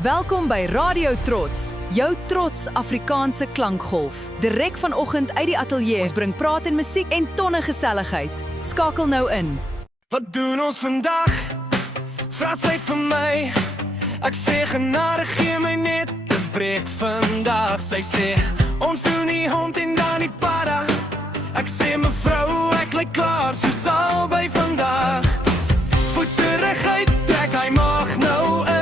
Welkom by Radio Trots, jou trots Afrikaanse klankgolf. Direk vanoggend uit die ateljee. Ons bring praat en musiek en tonne geselligheid. Skakel nou in. Wat doen ons vandag? Vra sy vir my. Ek sê genade gee my net 'n breek vandag. Sy sê ons doen die hond en dan die padda. Ek sê mevrou, ek lyk klaar soos albei vandag. Voeterigheid trek hy maag nou in.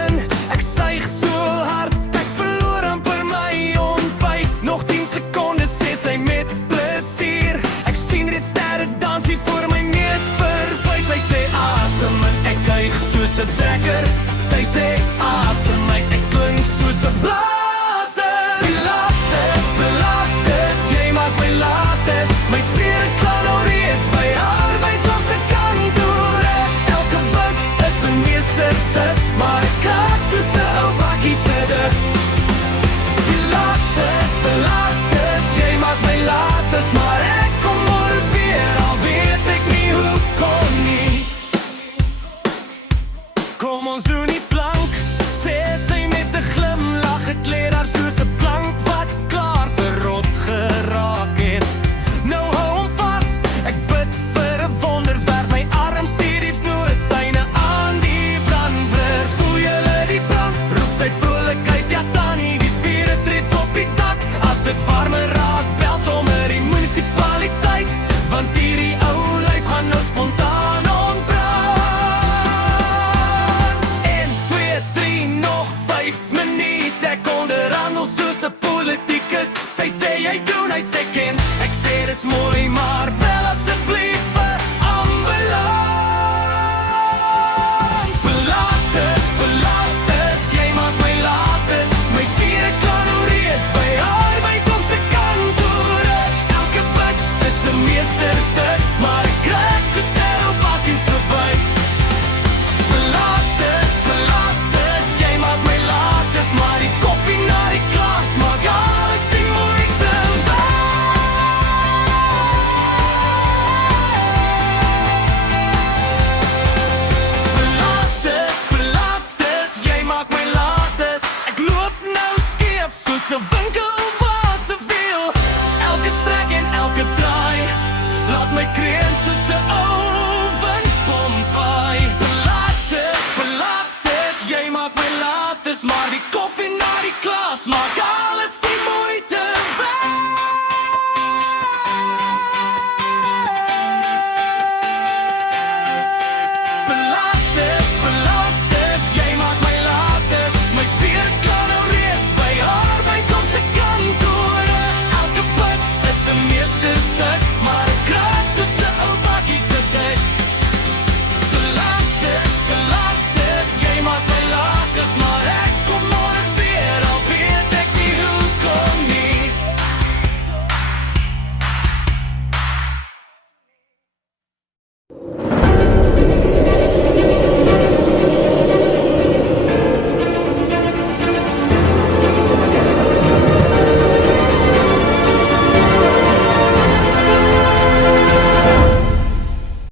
Ek suig so hard, ek verloor amper my ontbyt. Nog 10 sekondes sê sy met plesier. Ek sien reeds sterre dans hier voor my neus verby. Sy sê asem en ek kyk soos 'n trekker. Sy sê asem my, ek klink soos 'n blazer. Pilates, jy maak my lates. My spiere kla nou reeds by arbeid soos 'n kantoor. Elke buk is 'n meesterstuk, maar ek kraak soos 'n ou bakkie sidder. Pilates, jy maak my lates, maar ek kom môre weer, al weet ek nie hoe kom nie. Kom ons doen die plank, sê sy met 'n glimlag. Ek leer haar soos 'n plank wat klaar verrot geraak het. Nou hou hom vas, ek bid vir 'n wonder. Werk my arm stuur iets noord, syne aan die brandweer. Voel julle die brand, roep sy vrolikheid. Ja tannie, die vuur is reeds op die dak. As dit warmer raak, bel sommer die munisipaliteit. Want hierdie ou lyf gaan nou spontaan ontbrand. 1, 2, 3, nog 5 minute. Ek onderhandel soos 'n politikus. Sy sê jy doen uitstekend. Ek sê dis mooi, maar bel asseblief vir ambulans. Pilates, jy maak my lates. My spiere kla nou reeds by arbeid soos 'n kantoor. Elke buk is 'n meesterstuk, maar ek kraak so ster op bakkies verby. Pilates, jy maak my lates, maar die koffie na die glas maak alles die moeite werd. Pilates, jy maak my lates. Ek loop nou skeef soos 'n winkelwase wiel. Elke strek en elke draai laat my kreun soos 'n oven bonfire. Pilates, jy maak my lates, maar die koffie na die glas maak